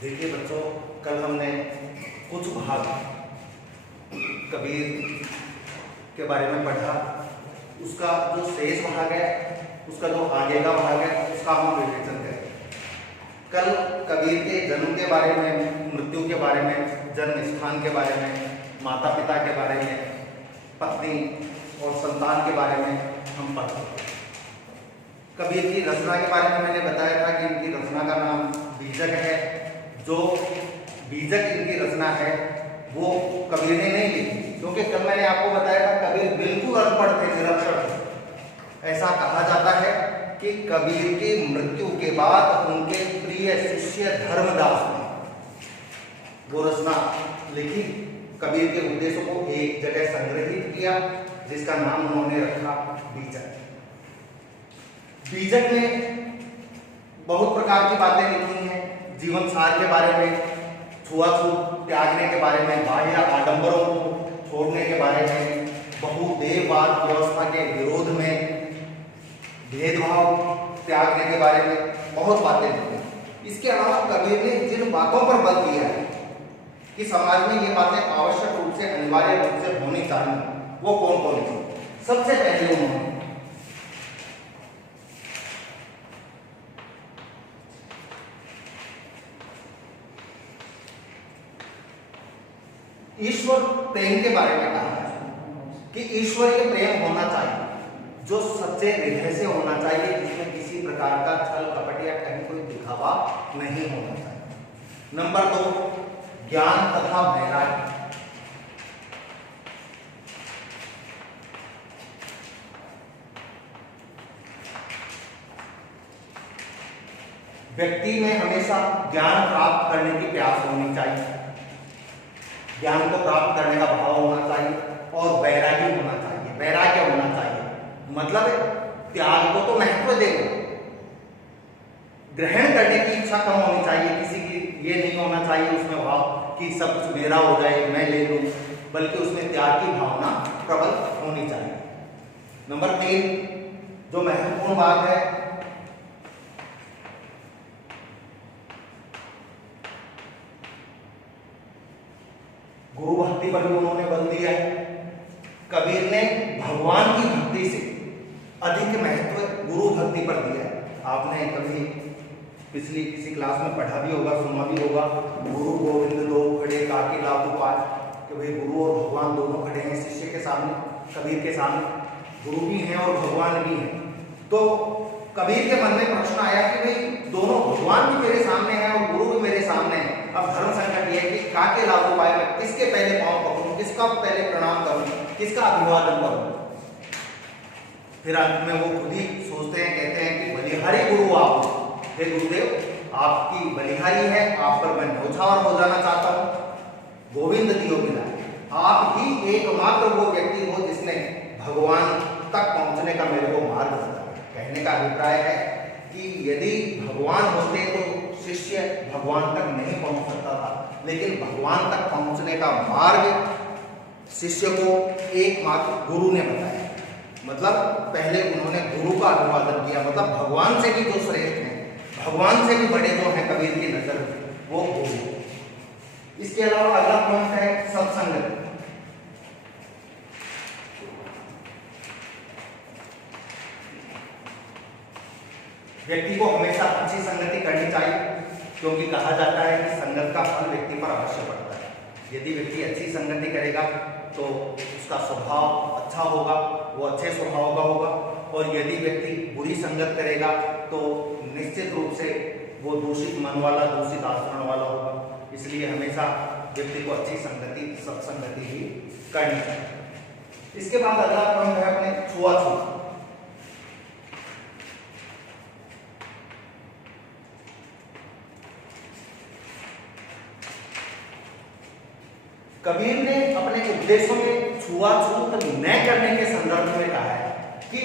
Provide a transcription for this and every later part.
देखिए बच्चों, कल हमने कुछ भाग कबीर के बारे में पढ़ा। उसका जो शेष भाग है, उसका जो आगे का भाग है, उसका हम विवेचन करेंगे। कल कबीर के जन्म के बारे में, मृत्यु के बारे में, जन्म स्थान के बारे में, माता पिता के बारे में, पत्नी और संतान के बारे में हम पढ़ते हैं। कबीर की रचना के बारे में मैंने बताया था कि इनकी रचना का नाम बीजक है। जो बीजक इनकी रचना है वो कबीर ने नहीं लिखी, क्योंकि कल मैंने आपको बताया था कबीर बिल्कुल अनपढ़ थे, निरक्षर थे। ऐसा कहा जाता है कि कबीर की मृत्यु के बाद उनके प्रिय शिष्य धर्मदास ने वो रचना लिखी। कबीर के उपदेशों को एक जगह संग्रहित किया, जिसका नाम उन्होंने रखा बीजक। बीजक में बहुत प्रकार की बातें लिखी हैं, जीवन सार के बारे में, छुआछूत त्यागने के बारे में, बाह्य आडंबरों को छोड़ने के बारे में, बहुदेववाद व्यवस्था के विरोध में, भेदभाव त्यागने के बारे में बहुत बातें लिखी। इसके अलावा कबीर ने जिन बातों पर बल दिया है कि समाज में ये बातें आवश्यक रूप से, अनिवार्य रूप से होनी चाहिए, वो कौन कौन थी? सबसे पहले उन्होंने ईश्वर प्रेम के बारे में कहा है कि ईश्वरीय प्रेम होना चाहिए, जो सच्चे हृदय से होना चाहिए, जिसमें किसी प्रकार का छल कपट या कहीं कोई दिखावा नहीं होना चाहिए। नंबर 2, ज्ञान तथा वैराग्य। व्यक्ति में हमेशा ज्ञान प्राप्त करने की प्यास होनी चाहिए, ज्ञान को प्राप्त करने का भाव होना चाहिए, और वैराग्य होना चाहिए, वैराग्य होना चाहिए। मतलब त्याग को तो महत्व देगा, ग्रहण करने की इच्छा कम होनी चाहिए, किसी की ये नहीं होना चाहिए उसमें भाव कि सब कुछ मेरा हो जाए, मैं ले लूं, बल्कि उसमें त्याग की भावना प्रबल होनी चाहिए। नंबर 3, जो महत्वपूर्ण बात है, गुरु भक्ति पर भी उन्होंने बल दिया है। कबीर ने भगवान की भक्ति से अधिक महत्व गुरु भक्ति पर दिया है। आपने कभी पिछली किसी क्लास में पढ़ा भी होगा, सुना भी होगा, गुरु गोविंद दो खड़े काके लाभु पाए, कि भाई गुरु और भगवान दोनों खड़े हैं शिष्य के सामने, कबीर के सामने। गुरु भी हैं और भगवान भी हैं। तो कबीर के मन में प्रश्न आया कि भाई दोनों भगवान भी मेरे सामने हैं और गुरु भी मेरे सामने हैं। अब धर्म संकट ये है कि काके लाभु पाए, मैं किसके पहले पांव पकड़ूं, किसका पहले प्रणाम करूं, किसका अभिवादन करूं। फिर अंत में वो खुद ही सोचते हैं, कहते हैं कि बलिहारी गुरु आप, हे गुरुदेव आपकी बलिहारी है, आप पर मैं न्यौछावर हो जाना चाहता हूं। गोविंद दियो मिलाए, आप ही एकमात्र वो व्यक्ति हो जिसने भगवान तक पहुंचने का मेरे को मार्ग बताया। कहने का अभिप्राय है कि यदि भगवान होते तो शिष्य भगवान तक नहीं पहुंच सकता था, लेकिन भगवान तक पहुंचने का मार्ग शिष्य को एकमात्र गुरु ने बताया। मतलब पहले उन्होंने गुरु का अभिवादन किया, मतलब भगवान से भी जो श्रेष्ठ हैं, भगवान से भी बड़े जो हैं कबीर की नजर में, वो गुरु। इसके अलावा अगला पॉइंट है सत्संग। व्यक्ति को हमेशा अच्छी संगति करनी चाहिए, क्योंकि कहा जाता है कि संगत का फल व्यक्ति पर अवश्य पड़ता है। यदि व्यक्ति अच्छी संगति करेगा तो उसका स्वभाव अच्छा होगा, वो अच्छे स्वभाव का होगा, और यदि व्यक्ति बुरी संगत करेगा तो निश्चित रूप से वो दूषित मन वाला, दूषित आचरण वाला होगा। इसलिए हमेशा व्यक्ति को अच्छी संगति, सत्संगति ही करनी चाहिए। इसके बाद अगला पॉइंट है अपने छुआछूत। कबीर ने अपने उपदेशों में छुआछूत न करने के संदर्भ में कहा है कि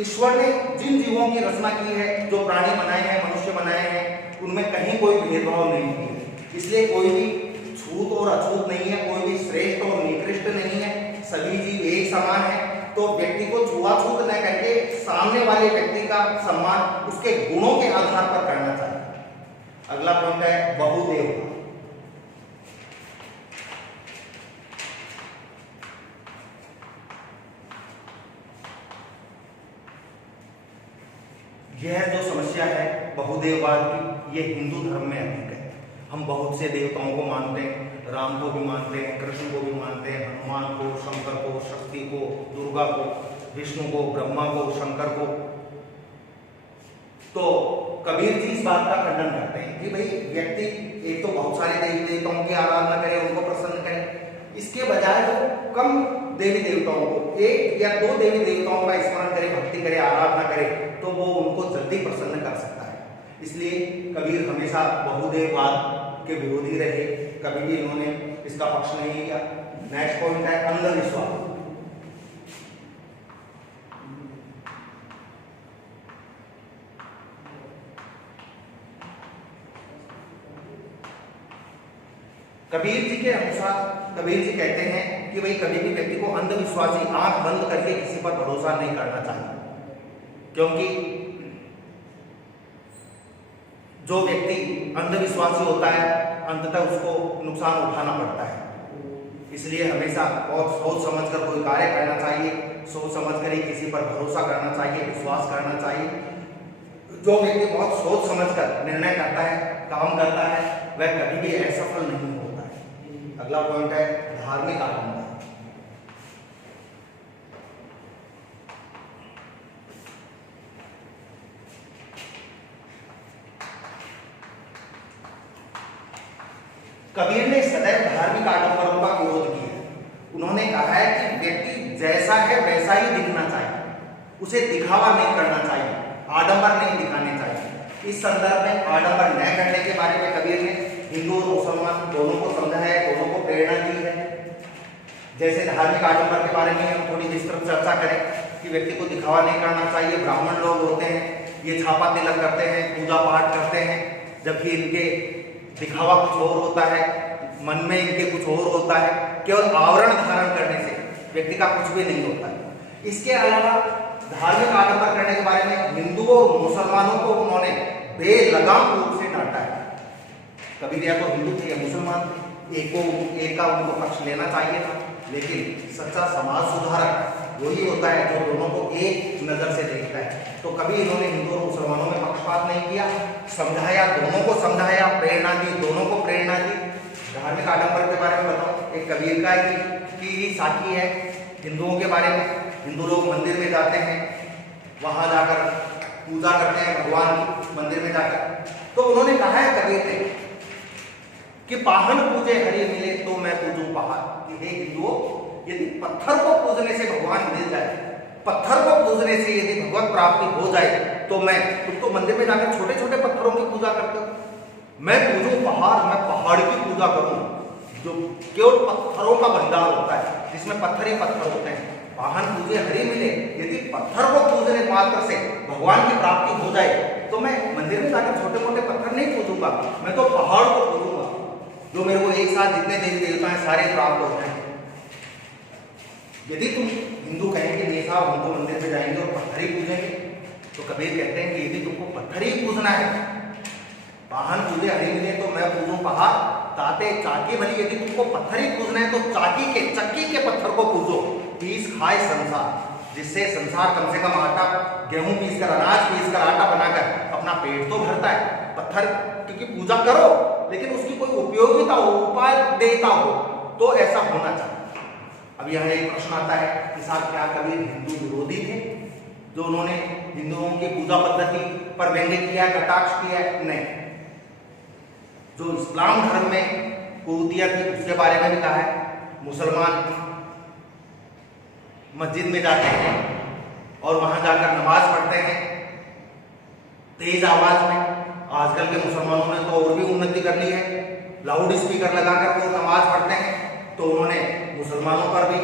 ईश्वर ने जिन जीवों की रचना की है, जो प्राणी बनाए हैं, मनुष्य बनाए हैं, उनमें कहीं कोई भेदभाव नहीं किया। इसलिए कोई भी छूत और अछूत नहीं है, कोई भी श्रेष्ठ और निकृष्ट नहीं है, सभी जीव एक समान है। तो व्यक्ति को छुआछूत न करके सामने वाले व्यक्ति का सम्मान उसके गुणों के आधार पर करना चाहिए। अगला पॉइंट है बहुदेव। बहुदेववाद की, ये हिंदू धर्म में अधिक है। हम बहुत से देवताओं को मानते हैं, राम को भी मानते हैं, कृष्ण को भी मानते हैं, हनुमान को, शंकर को, शक्ति को, दुर्गा को, विष्णु को, ब्रह्मा को, शंकर को। तो कबीर जी इस बात का खंडन करते हैं कि भाई व्यक्ति एक तो बहुत सारे देवी देवताओं की आराधना करे, उनको प्रसन्न करे, इसके बजाय वो कम देवी देवताओं को, एक या दो देवी देवताओं का स्मरण करे, भक्ति करे, आराधना करे, तो वो उनको जल्दी प्रसन्न कर सकता है। इसलिए कबीर हमेशा बहुदेववाद के विरोधी रहे, कभी भी इन्होंने इसका पक्ष नहीं लिया। नेक्स्ट पॉइंट है अंधविश्वास। कबीर जी के अनुसार, कबीर जी कहते हैं कि भाई कभी भी व्यक्ति को अंधविश्वासी आंख बंद करके किसी पर भरोसा नहीं करना चाहिए, क्योंकि जो व्यक्ति अंधविश्वासी होता है अंततः उसको नुकसान उठाना पड़ता है। इसलिए हमेशा बहुत सोच समझकर कोई कार्य करना चाहिए, सोच समझकर ही किसी पर भरोसा करना चाहिए, विश्वास करना चाहिए। जो व्यक्ति बहुत सोच समझकर निर्णय करता है, काम करता है, वह कभी भी असफल नहीं होता है। अगला पॉइंट है धार्मिक आडंबर। कबीर ने सदैव धार्मिक आडंबरों का विरोध किया। उन्होंने कहा है कि व्यक्ति जैसा है वैसा ही दिखना चाहिए, उसे दिखावा नहीं करना चाहिए, आडंबर नहीं दिखाने चाहिए। इस संदर्भ में आडंबर न करने के बारे में कबीर ने हिंदू और मुसलमान दोनों को समझाया है, दोनों को प्रेरणा दी है। जैसे धार्मिक आडंबर के बारे में हम थोड़ी विस्तृत चर्चा करें कि व्यक्ति को दिखावा नहीं करना चाहिए। ब्राह्मण लोग होते हैं, ये छापा तिलक करते हैं, पूजा पाठ करते हैं, जबकि इनके दिखावा कुछ और होता है, मन में इनके कुछ और होता है। केवल आवरण धारण करने से व्यक्ति का कुछ भी नहीं होता है। इसके अलावा धार्मिक आडंबर करने के बारे में हिंदुओं और मुसलमानों को उन्होंने बेलगाम रूप से डांटा है। कबीर या तो हिंदू थे या मुसलमान थे, एक का उनको पक्ष लेना चाहिए था, लेकिन सच्चा समाज सुधारक वही होता है जो दोनों को एक नजर से देखता है। तो कभी इन्होंने हिंदू और मुसलमानों में पक्षपात नहीं किया, समझाया, दोनों को समझाया, प्रेरणा दी, दोनों को प्रेरणा दी। धार्मिक आडंबर के बारे में बताओ, एक कबीर का की साखी है हिंदुओं के बारे में। हिंदू लोग मंदिर में जाते हैं, वहां जाकर पूजा करते हैं भगवान की, मंदिर में जाकर। तो उन्होंने कहा है कबीर ने कि पाहन पूजे हरि मिले तो मैं पूजूं पहाड़। कि हे हिंदुओं, यदि पत्थर को पूजने से भगवान मिल जाए, पत्थर को पूजने से यदि भगवत प्राप्ति हो जाए, तो मैं, तुम तो मंदिर में जाकर छोटे छोटे पत्थरों की पूजा करते हो, मैं पूजूं पहाड़, मैं पहाड़ की पूजा करूं जो केवल पत्थरों का भंडार होता है, जिसमें पत्थर ही पत्थर होते हैं। वाहन पूजे हरि मिले, यदि पत्थर को पूजने मात्र से भगवान की प्राप्ति हो जाए, तो मैं मंदिर में जाकर छोटे मोटे पत्थर नहीं पूजूंगा, मैं तो पहाड़ को पूजूंगा, जो मेरे को एक साथ जितने देवी देवता हैं सारे प्राप्त हो जाएंगे। यदि तुम हिंदू कहेंगे नहीं साहब हम तो मंदिर में जाएंगे और पत्थर ही पूजेंगे, तो कबीर कहते हैं कि यदि तुमको पत्थर ही पूजना है, वाहन पूजे हरि मिले तो मैं पूजूं पहाड़, ताते चाकी भली, यदि तुमको पत्थर ही पूजना है तो चक्की के पत्थर को पूजो। पीस खाए संसार, जिससे संसार कम से कम आटा, गेहूं पीसकर, अनाज पीसकर, आटा बनाकर अपना पेट तो भरता है। पत्थर की पूजा करो, लेकिन उसकी कोई उपयोगिता हो, उपाय देता हो, तो ऐसा होना चाहिए। अब यहाँ एक प्रश्न आता है कि साहब क्या कबीर हिंदू विरोधी थे, जो उन्होंने हिंदुओं की पूजा पद्धति पर व्यंग्य किया, कटाक्ष किया? नहीं। जो इस्लाम धर्म में कुरीतियां थी उसके बारे में भी कहा है। मुसलमान मस्जिद में जाते हैं और वहां जाकर नमाज पढ़ते हैं तेज आवाज में। आजकल के मुसलमानों ने तो और भी उन्नति कर ली है, लाउड स्पीकर लगाकर वो नमाज पढ़ते हैं। तो उन्होंने मुसलमानों पर भी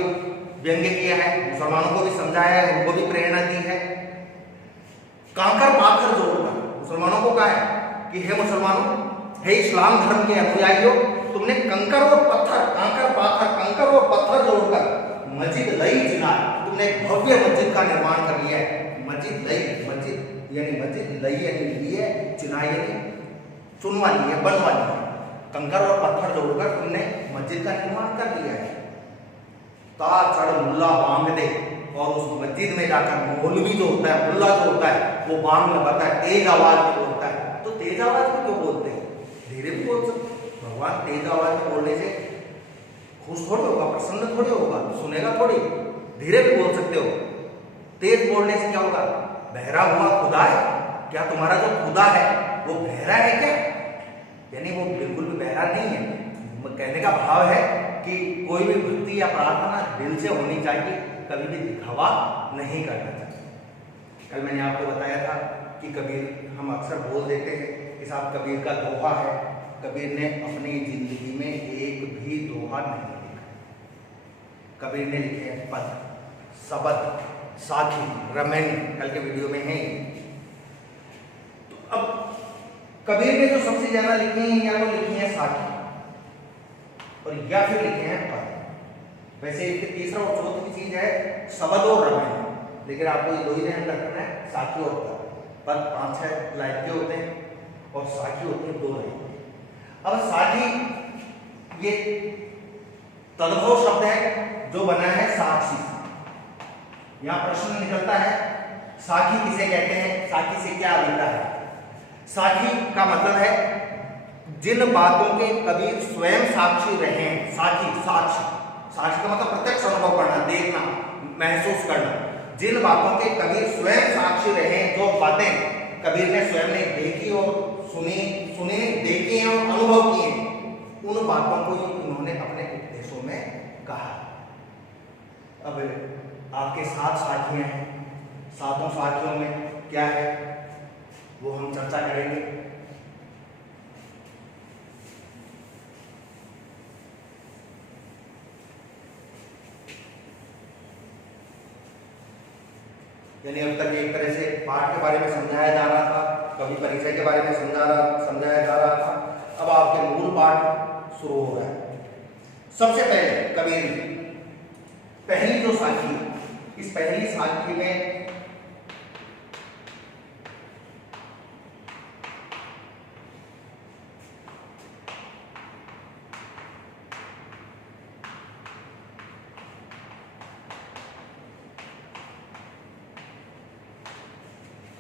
व्यंग्य किया है, मुसलमानों को भी समझाया है, उनको भी प्रेरणा दी है। कांकर पाथर जोड़कर मुसलमानों को कहा है कि हे मुसलमानों, हे इस्लाम धर्म के अनुयायियों, तुमने कंकर और पत्थर, कांकर पाथर, कंकर और पत्थर जोड़कर मस्जिद लई चिनार, तुमने एक भव्य मस्जिद का निर्माण कर लिया है। मस्जिद लई, मस्जिद यानी मस्जिद लई यानी ली है, चिनाई यानी चुनवा ली है, बनवा ली है। कंकर और पत्थर जोड़कर तुमने मस्जिद का निर्माण कर लिया है। ता चढ़ मुल्ला बांग दे, और उस मस्जिद में जाकर मौलवी जो होता है, मुल्ला जो होता है, वो बांग लगाता है, तेज आवाज में बोलता है। तो तेज आवाज में क्यों बोलते हैं? धीरे भी बोल सकते। भगवान तेज आवाज में बोलने से खुश थोड़ी होगा, प्रसन्न थोड़ी होगा, सुनेगा थोड़ी। धीरे भी बोल सकते हो। तेज बोलने से क्या होगा? बहरा हुआ खुदा है क्या? तुम्हारा जो खुदा है वो बहरा है क्या? यानी वो बिल्कुल भी बहरा नहीं है। कहने का भाव है कि कोई भी भक्ति या प्रार्थना दिल से होनी चाहिए, कभी भी दिखावा नहीं करना चाहिए। कल मैंने आपको बताया था कि कबीर, हम अक्सर बोल देते हैं कि साहब कबीर का दोहा है। कबीर ने अपनी जिंदगी में एक भी दोहा नहीं लिखा। कबीर ने लिखे हैं पद, शबद, साखी, रमैनी, कल के वीडियो में है। तो अब कबीर ने जो सबसे ज्यादा लिखी है, या तो लिखी है साखी और या फिर लिखे हैं पद। वैसे इसके तीसरा और चौथी चीज है शबद और रमैनी, लेकिन आपको ये दो ही ध्यान रखना है, साखी और पद। पद 5-6 लाइन के होते हैं और साखी होती है 2 लाइन। अब साखी ये तद्भव शब्द है जो बना है साक्षी से। यहां प्रश्न निकलता है साखी किसे कहते हैं, साखी से क्या अभिप्राय है? साखी का मतलब है जिन बातों के कबीर स्वयं साक्षी रहे। साखी, साक्षी, साक्षी का मतलब प्रत्यक्ष अनुभव करना, देखना, महसूस करना। जिन बातों के कबीर स्वयं साक्षी रहे, जो बातें कबीर ने स्वयं ने देखी और सुनी, देखी हैं और अनुभव किए, उन बातों को उन्होंने अपने उपदेशों में कहा। अब आपके 7 साखियां हैं, 7 साखियों में क्या है वो हम चर्चा करेंगे। यानी अब तक एक तरह से पाठ के बारे में समझाया जा रहा था, कवि परिचय के बारे में समझाया जा रहा था। अब आपके मूल पाठ शुरू हो रहा है। सबसे पहले कबीर पहली जो साखी, इस पहली साखी में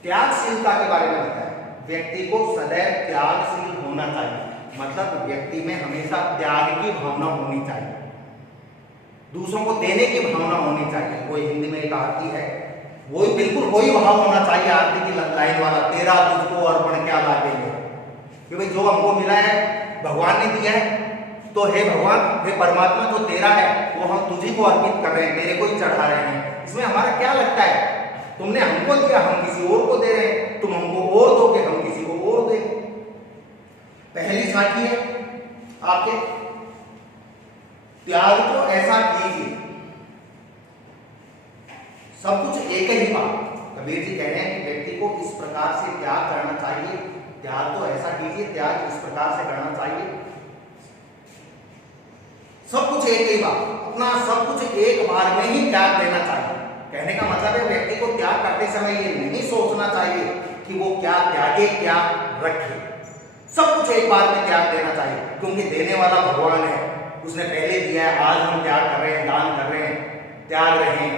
त्यागशीलता के बारे में बताया। व्यक्ति को सदैव त्यागशील होना चाहिए, मतलब व्यक्ति में हमेशा त्याग की भावना होनी चाहिए, दूसरों को देने की भावना होनी चाहिए। कोई हिंदी में एक आरती है, वो बिल्कुल वही भाव होना चाहिए आरती की लाइन वाला, तेरा तुझको अर्पण क्या लागेंगे, कि भाई जो हमको मिला है भगवान ने दिया है, तो हे भगवान, हे परमात्मा, जो तेरा है वो हम तुझी को अर्पित कर रहे हैं, तेरे को ही चढ़ा रहे हैं। इसमें हमारा क्या लगता है? तुमने हमको दिया, हम किसी और को दे रहे हैं, तुम हमको और दोगे, हम किसी को और देंगे। पहली साखी है आपके त्याग को ऐसा कीजिए, सब कुछ एक ही बात। कबीर जी कह रहे हैं कि व्यक्ति को इस प्रकार से त्याग करना चाहिए, त्याग तो ऐसा कीजिए, त्याग इस प्रकार से करना चाहिए, सब कुछ एक ही बात, अपना सब कुछ एक बार में ही त्याग देना चाहिए। कहने का मतलब है व्यक्ति को त्याग करते समय ये नहीं सोचना चाहिए कि वो क्या त्यागे क्या रखे, सब कुछ एक बार में त्याग देना चाहिए, क्योंकि देने वाला भगवान है, उसने पहले दिया है। आज हम त्याग कर रहे हैं, दान कर रहे हैं, त्याग रहे हैं।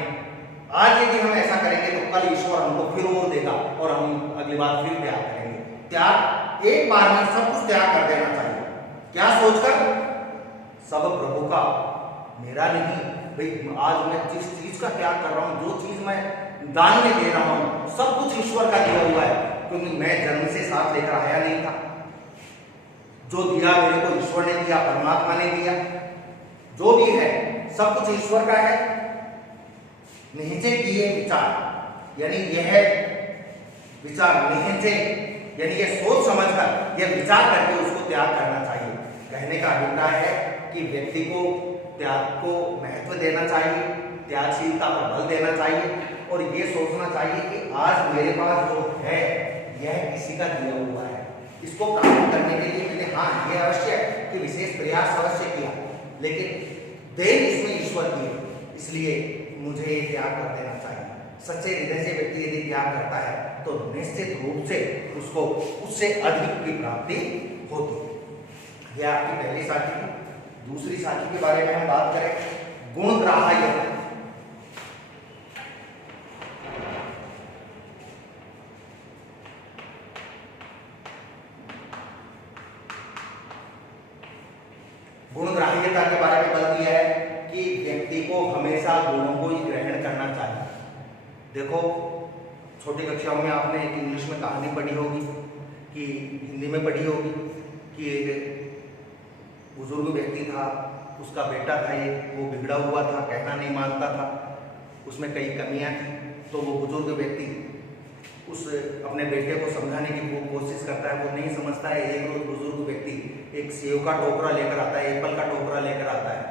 आज यदि हम ऐसा करेंगे तो कल ईश्वर हमको फिर वो देगा और हम अगली बार फिर त्याग करेंगे। त्याग एक बार में सब कुछ त्याग कर देना चाहिए। क्या सोचकर? सब प्रभु का, मेरा नहीं। भाई आज मैं जिस चीज का त्याग कर रहा हूं, जो चीज मैं दान में दे रहा हूं, सब कुछ ईश्वर का दिया हुआ है, क्योंकि मैं जन्म से साथ लेकर आया नहीं था। जो दिया मेरे को ईश्वर ने दिया, परमात्मा ने दिया, जो भी है सब कुछ ईश्वर का है। निहचे किए विचार, यानी यह विचार, निहचे यानी ये सोच समझकर, यह विचार करके उसको त्याग करना चाहिए। कहने का अभिप्राय है कि व्यक्ति को त्याग को महत्व देना चाहिए, त्यागशीलता पर बल देना चाहिए और ये सोचना चाहिए कि आज मेरे पास जो है यह किसी का दिया हुआ है, इसको प्राप्त करने के लिए मैंने, हाँ ये अवश्य है कि विशेष प्रयास अवश्य किया, लेकिन देन इसमें ईश्वर की है, इसलिए मुझे ये त्याग कर देना चाहिए। सच्चे हृदय से व्यक्ति यदि त्याग करता है तो निश्चित रूप से उसको उससे अधिक की प्राप्ति होती है। यह आपकी पहली साखी है। दूसरी साखी के बारे में हम बात करें, गुणग्राह्य। गुणग्राह्यता के बारे में बल दिया है कि व्यक्ति को हमेशा गुणों को ही ग्रहण करना चाहिए। देखो, छोटी कक्षाओं में आपने एक इंग्लिश में कहानी पढ़ी होगी कि हिंदी में पढ़ी होगी कि एक बुजुर्ग व्यक्ति था, उसका बेटा था, ये वो बिगड़ा हुआ था, कहना नहीं मानता था, उसमें कई कमियां थी। तो वो बुजुर्ग व्यक्ति उस अपने बेटे को समझाने की वो कोशिश करता है, वो नहीं समझता है। एक रोज बुजुर्ग व्यक्ति एक सेव का टोकरा लेकर आता है, एप्पल का टोकरा लेकर आता है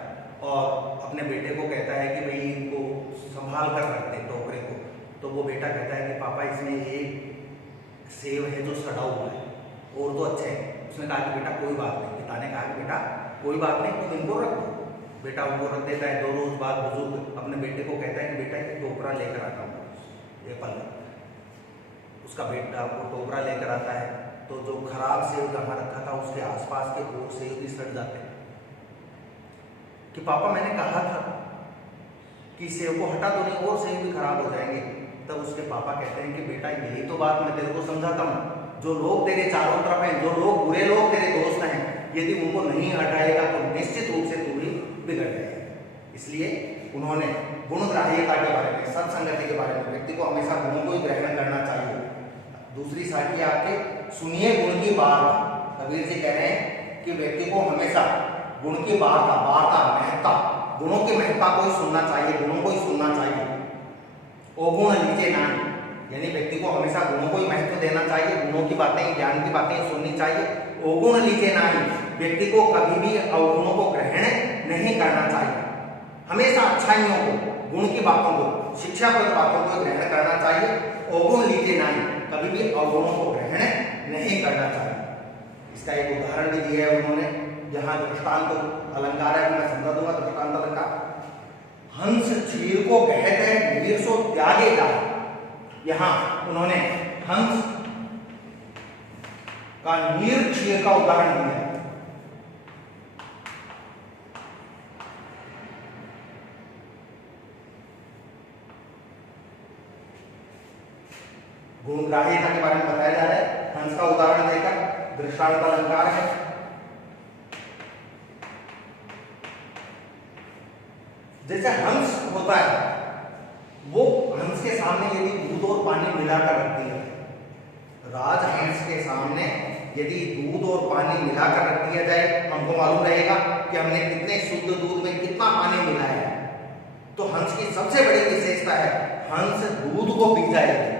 और अपने बेटे को कहता है कि भाई इनको संभाल कर रखते टोकरे को। तो वो बेटा कहता है कि पापा इसमें एक सेव है जो सड़ा हुआ है और तो अच्छे है। उसने कहा कि बेटा कोई बात नहीं, पिता ने कहा कि बेटा कोई बात नहीं, तुम इनको रख दो। बेटा उनको रख देता है। 2 रोज बाद बुजुर्ग अपने बेटे को कहता है कि बेटा एक टोकरा लेकर आता हूँ एप्पल। उसका बेटा वो टोकरा लेकर आता है तो जो खराब सेव जहाँ रखा था उसके आसपास के वो सेव भी सड़ जाते हैं। कि पापा मैंने कहा था कि सेव को हटा दो, नहीं और सेव भी खराब हो जाएंगे। तब उसके पापा कहते हैं कि बेटा यही तो बात मैं तेरे को समझाता हूँ, जो लोग तेरे चारों तरफ हैं, जो लोग बुरे लोग तेरे दोस्त हैं, यदि उनको नहीं हटाएगा तो निश्चित रूप से तू भी बिगड़ जाएगा। इसलिए उन्होंने गुणग्राह्यता के बारे में, सत्संगति के बारे में, व्यक्ति को हमेशा गुणों को ही ग्रहण करना चाहिए। दूसरी साखी आपके सुनिए गुण की वार्ता। कबीर जी कह रहे हैं कि व्यक्ति को हमेशा गुण की वार्ता, महत्ता, गुणों की महत्ता को ही सुनना चाहिए, गुणों को ही सुनना चाहिए। अवगुण लीजिए ना, यानी व्यक्ति को हमेशा गुणों को ही महत्व देना चाहिए, गुणों की बातें, ज्ञान की बातें सुननी चाहिए। अवगुण लीजिए ना, व्यक्ति को कभी भी अवगुणों को ग्रहण नहीं करना चाहिए। हमेशा अच्छाइयों को, गुण की बातों को, शिक्षाप्रद बातों को ग्रहण करना चाहिए। अवगुण लीजिए ना, कभी भी अवगुणों को ग्रहण नहीं करना चाहिए। इसका एक उदाहरण भी दिया है उन्होंने, जहां दृष्टांत अलंकार है, मैं समझा दूंगा दृष्टांत अलंकार। हंस चीर को कहते हैं वीर सो त्यागे जाए। यहां उन्होंने हंस का नीर चीर का उदाहरण दिया है। गुणग्राह्यता के बारे में बताया जा रहा है, हंस का उदाहरण देकर दृष्टांत अलंकार है। जैसे हंस होता है, वो हंस के सामने यदि दूध और पानी मिलाकर रख दिया, राजहंस के सामने यदि दूध और पानी मिलाकर रख दिया जाए, हमको मालूम रहेगा कि हमने कितने शुद्ध दूध में कितना पानी मिलाया है। तो हंस की सबसे बड़ी विशेषता है, हंस दूध को पी जाएगा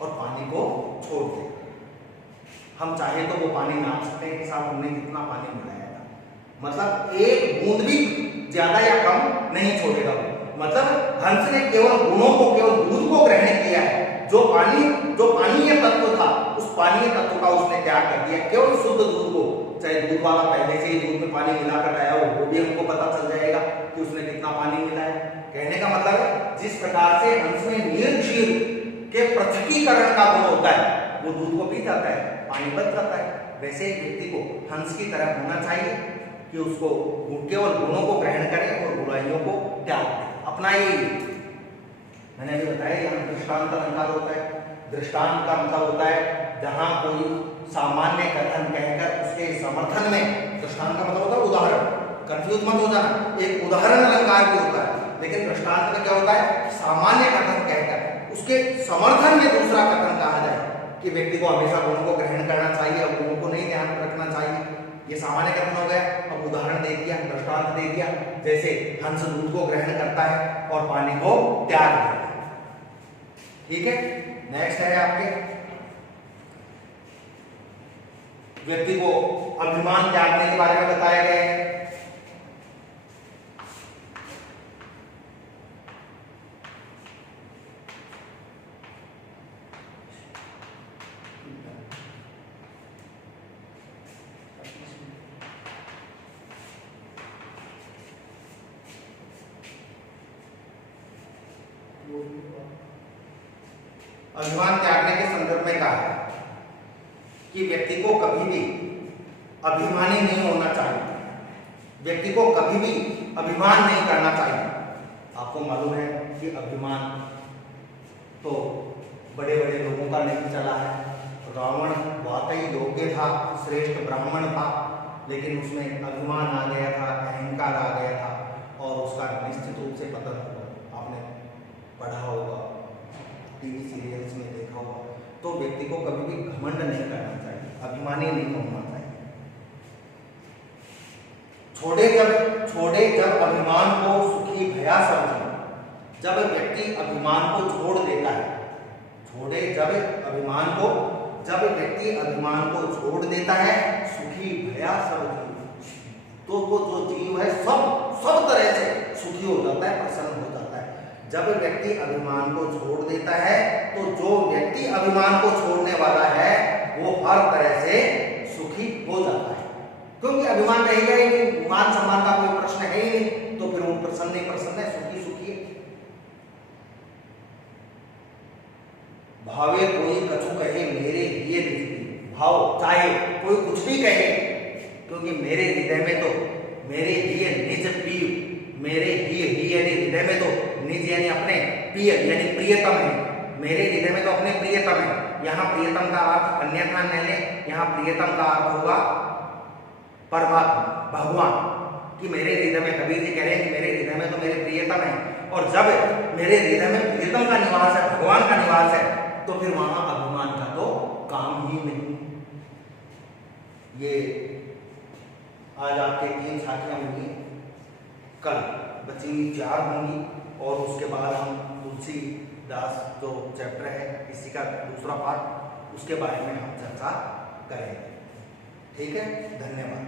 और पानी को छोड़ दे। हम चाहे तो वो पानी नाप सकते हैं कि साहब हमने कितना पानी मिलाया था, मतलब एक बूंद भी ज्यादा या कम नहीं छोड़ेगा वो। मतलब हंस ने केवल गुणों को, केवल दूध को ग्रहण किया है। जो पानीय तत्व था, उस पानीय तत्व का उसने त्याग कर दिया, केवल शुद्ध दूध को। चाहे दूध वाला पहले से ही दूध में पानी मिलाकर लाया हो, वो भी हमको पता चल जाएगा कि उसने कितना पानी मिलाया। कहने का मतलब है, जिस प्रकार से हंस में नीर क्षीर के पृथकीकरण का गुण होता है, वो दूध को पी जाता है, पानी बच जाता है। वैसे एक व्यक्ति को हंस की तरह होना चाहिए कि उसको केवल गुणों को ग्रहण करे और बुराइयों को त्याग दे, अपनाइए। मैंने अभी बताया यहाँ दृष्टांत अलंकार होता है। दृष्टांत का मतलब होता है जहां कोई सामान्य कथन कहकर उसके समर्थन में, दृष्टांत का मतलब होता है उदाहरण, कंफ्यूज मत हो जाना, एक उदाहरण अलंकार भी होता है, लेकिन दृष्टांत में क्या होता है, सामान्य कथन कहकर उसके समर्थन में दूसरा कथन कहा जाए कि व्यक्ति को हमेशा गुणों को ग्रहण करना चाहिए और गुणों को नहीं ध्यान रखना चाहिए। ये सामान्य कथन हो गया। अब उदाहरण दे दिया, दृष्टांत दे दिया, जैसे हंस दूध को ग्रहण करता है और पानी को त्याग देता है। ठीक है, नेक्स्ट है आपके व्यक्ति को अभिमान त्यागने के बारे में बताया गया है। अभिमान त्यागने के संदर्भ में कहा है कि व्यक्ति को कभी भी अभिमानी नहीं होना चाहिए, व्यक्ति को कभी भी अभिमान नहीं करना चाहिए। आपको मालूम है कि अभिमान तो बड़े बड़े लोगों का नहीं चला है। रावण वाकई योग्य था, श्रेष्ठ ब्राह्मण था, लेकिन उसमें अभिमान आ गया था, अहंकार आ गया था और उसका निश्चित रूप से पतन हुआ। आपने पढ़ा होगा, टीवी सीरियल्स में देखा होगा। तो व्यक्ति को कभी भी घमंड नहीं करना चाहिए, अभिमानी नहीं होना चाहिए। छोड़े जब अभिमान को सुखी भया सब जीव। जब व्यक्ति अभिमान को छोड़ देता है, जब व्यक्ति अभिमान को छोड़ देता है, सुखी भया सब जीव, तो वो जो जीव है सब तरह से सुखी हो जाता है, प्रसन्न हो जाता है। जब व्यक्ति अभिमान को छोड़ देता है, तो जो व्यक्ति अभिमान को छोड़ने वाला है वो हर तरह से सुखी हो जाता है, क्योंकि अभिमान रहेगा ही नहीं, मान सम्मान का कोई प्रश्न है ही नहीं, तो फिर वो प्रसन्न है, सुखी है। भावे कोई कछु कहे मेरे लिए निज भाव, चाहे कोई कुछ भी कहे, क्योंकि मेरे हृदय में तो मेरे लिए निज प्रिय, मेरे ही यानी हृदय में तो निज यानी अपने प्रिय यानी प्रियतम है, मेरे हृदय में तो अपने प्रियतम है। यहाँ प्रियतम का अर्थ अन्यथा न ले, यहाँ प्रियतम का अर्थ होगा परमात्मा, भगवान, कि मेरे हृदय में, कबीर जी कह रहे हैं कि मेरे हृदय में तो मेरे प्रियतम है, और जब मेरे हृदय में प्रियतम का निवास है, भगवान का निवास है, तो फिर वहां अभिमान का तो काम ही नहीं। ये आज आपके 3 साखियां होंगी, कल बची 4 होंगी, और उसके बाद हम तुलसीदास जो चैप्टर है इसी का दूसरा पार्ट, उसके बारे में हम चर्चा करेंगे। ठीक है, धन्यवाद।